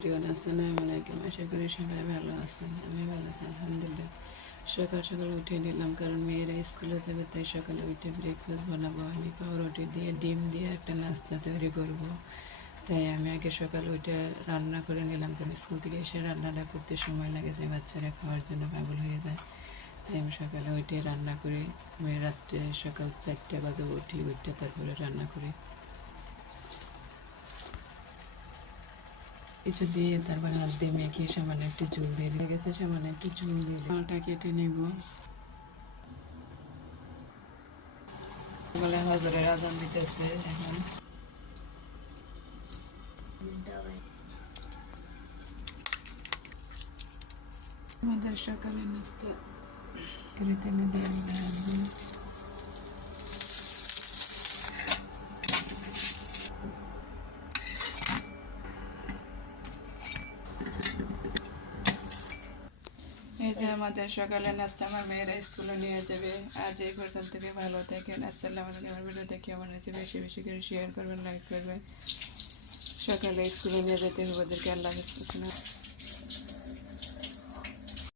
আসসালামু আলাইকুম। আশা করি সবাই ভালো আছেন। আমি ভালো আছি আলহামদুলিল্লাহ। সকাল সকাল উঠে নিলাম, কারণ মেয়েরা স্কুলে যাবে, তাই সকালে উঠে ব্রেকফাস্ট বানাবো। আমি পাউরুটি দিয়ে ডিম দিয়ে একটা নাস্তা তৈরি করব। তাই আমি আগে সকালে উঠে রান্না করে নিলাম, কারণ স্কুল থেকে এসে রান্নাটা করতে সময় লাগে, তাই বাচ্চারা খাওয়ার জন্য পাগল হয়ে যায়। তাই আমি সকালে উঠে রান্না করি। আমি রাত্রে সকাল 4টা বাজে উঠে তারপরে রান্না করি। কিছু দিয়ে তারপরে হাত দিয়ে মেখে সামান্য একটু ঝোল দিয়ে গেছে, সামান্য একটু ঝোল দিয়ে চালটা কেটে নেব। বলে হজরের আজান দিতেছে এখন। আমাদের সকালে নাস্তা করে তেলে দিয়ে ভাজবো। এই যে আমাদের সকালে নাস্তা, আমার মেয়েরা স্কুলে নিয়ে যাবে। আজ এই পর্যন্ত থেকে ভালো থাকেন। আসসালামু আলাইকুম। আমার ভিডিও দেখে আমার কাছে বেশি বেশি করে শেয়ার করবেন, লাইক করবেন। সকালে স্কুলে নিয়ে যেতে হবে ওদেরকে। আল্লাহ হাফেজ।